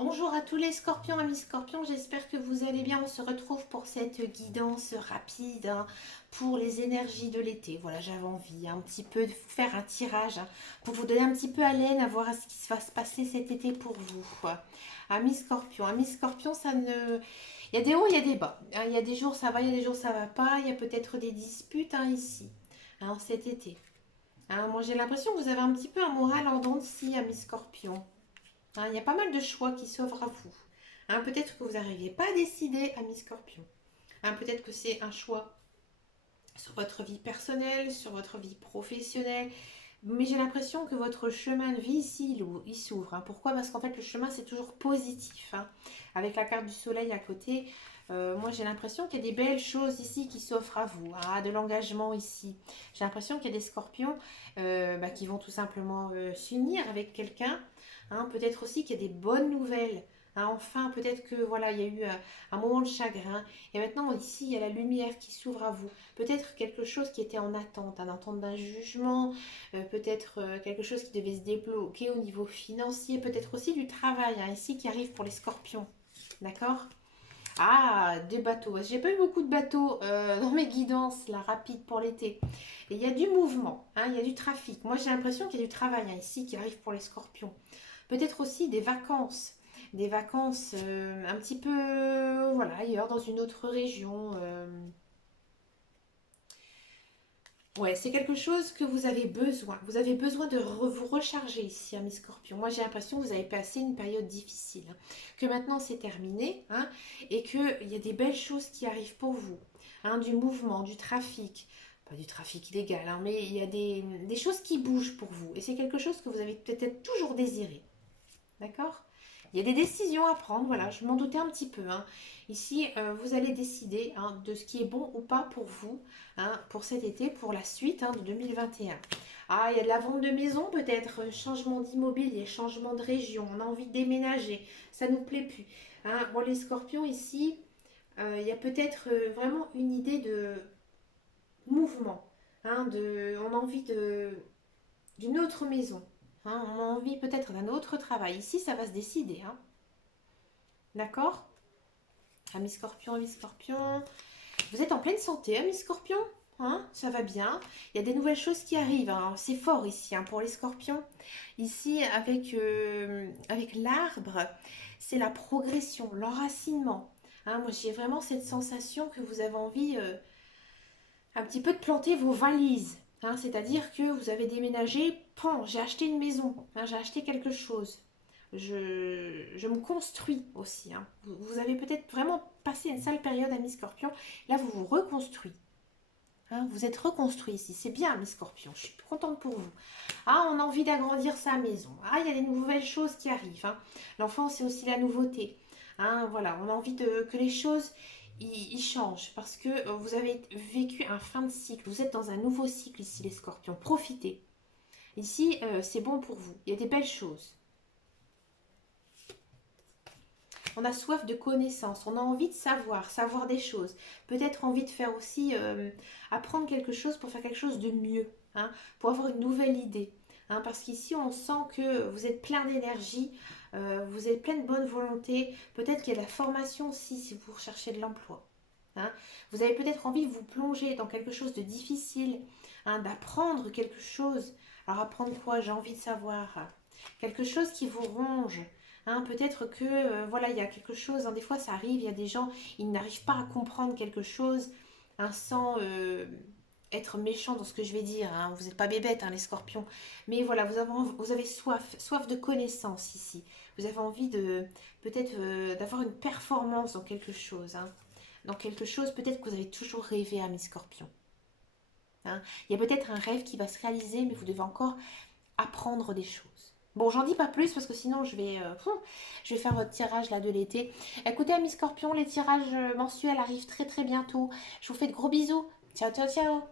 Bonjour à tous les scorpions, amis scorpions, j'espère que vous allez bien. On se retrouve pour cette guidance rapide pour les énergies de l'été. Voilà, j'avais envie un petit peu de vous faire un tirage pour vous donner un petit peu haleine à voir ce qui va se passer cet été pour vous. Amis scorpions, ça ne... Il y a des hauts, il y a des bas. Il y a des jours ça va, il y a des jours ça va pas. Il y a peut-être des disputes ici, cet été. Moi j'ai l'impression que vous avez un petit peu un moral en dents de scie, amis scorpions. Il y a pas mal de choix qui s'offrent à vous. Peut-être que vous n'arriviez pas à décider, ami Scorpion. Peut-être que c'est un choix sur votre vie personnelle, sur votre vie professionnelle. Mais j'ai l'impression que votre chemin de vie ici, il s'ouvre. Pourquoi? Parce qu'en fait, le chemin, c'est toujours positif. Avec la carte du soleil à côté, moi, j'ai l'impression qu'il y a des belles choses ici qui s'offrent à vous. De l'engagement ici. J'ai l'impression qu'il y a des scorpions qui vont tout simplement s'unir avec quelqu'un. Peut-être aussi qu'il y a des bonnes nouvelles. Enfin, peut-être que voilà, il y a eu un moment de chagrin. Et maintenant, ici, il y a la lumière qui s'ouvre à vous. Peut-être quelque chose qui était en attente d'un jugement, peut-être quelque chose qui devait se débloquer au niveau financier, peut-être aussi du travail, ici, qui arrive pour les scorpions. D'accord? Des bateaux. J'ai pas eu beaucoup de bateaux dans mes guidances, là, rapides pour l'été. Et il y a du mouvement, il y a du trafic. Moi, j'ai l'impression qu'il y a du travail ici qui arrive pour les scorpions. Peut-être aussi des vacances. Des vacances un petit peu, voilà, ailleurs, dans une autre région. Ouais, c'est quelque chose que vous avez besoin. Vous avez besoin de vous recharger ici, mes scorpions. Moi, j'ai l'impression que vous avez passé une période difficile. Que maintenant, c'est terminé. Et qu'il y a des belles choses qui arrivent pour vous. Du mouvement, du trafic. Pas du trafic illégal, mais il y a des choses qui bougent pour vous. Et c'est quelque chose que vous avez peut-être toujours désiré. D'accord? Il y a des décisions à prendre, voilà, je m'en doutais un petit peu. Ici, vous allez décider de ce qui est bon ou pas pour vous, pour cet été, pour la suite de 2021. Il y a de la vente de maison peut-être, changement d'immobilier, changement de région, on a envie de déménager, ça nous plaît plus. Bon, les scorpions ici, il y a peut-être vraiment une idée de mouvement. On a envie d'une autre maison. On a envie peut-être d'un autre travail. Ici, ça va se décider. D'accord? Amis scorpion, amis scorpion. Vous êtes en pleine santé, amis scorpion. Ça va bien. Il y a des nouvelles choses qui arrivent. C'est fort ici pour les scorpions. Ici, avec l'arbre, c'est la progression, l'enracinement. Moi, j'ai vraiment cette sensation que vous avez envie un petit peu de planter vos valises. C'est-à-dire que vous avez déménagé, pan, j'ai acheté une maison, j'ai acheté quelque chose. Je me construis aussi. Vous avez peut-être vraiment passé une sale période à mi-scorpion. Là, vous vous reconstruisez. Vous êtes reconstruit ici. C'est bien, mes scorpions. Je suis contente pour vous. On a envie d'agrandir sa maison. Il y a des nouvelles choses qui arrivent. L'enfant, c'est aussi la nouveauté. Voilà, on a envie que les choses ils changent parce que vous avez vécu un fin de cycle. Vous êtes dans un nouveau cycle ici, les scorpions. Profitez. Ici, c'est bon pour vous. Il y a des belles choses. On a soif de connaissances, on a envie de savoir des choses. Peut-être envie de faire aussi, apprendre quelque chose pour faire quelque chose de mieux, pour avoir une nouvelle idée. Parce qu'ici, on sent que vous êtes plein d'énergie, vous êtes plein de bonne volonté. Peut-être qu'il y a de la formation aussi si vous recherchez de l'emploi. Vous avez peut-être envie de vous plonger dans quelque chose de difficile, d'apprendre quelque chose. Alors apprendre quoi? J'ai envie de savoir. Quelque chose qui vous ronge. Peut-être que voilà, il y a quelque chose, des fois ça arrive, il y a des gens, ils n'arrivent pas à comprendre quelque chose sans être méchant dans ce que je vais dire. Vous n'êtes pas bébêtes, les scorpions. Mais voilà, vous avez soif de connaissance ici. Vous avez envie de peut-être d'avoir une performance dans quelque chose. Dans quelque chose peut-être que vous avez toujours rêvé à mes scorpions. Il y a peut-être un rêve qui va se réaliser, mais vous devez encore apprendre des choses. Bon, j'en dis pas plus parce que sinon je vais faire votre tirage là de l'été. Écoutez, amis scorpions, les tirages mensuels arrivent très très bientôt. Je vous fais de gros bisous. Ciao, ciao, ciao.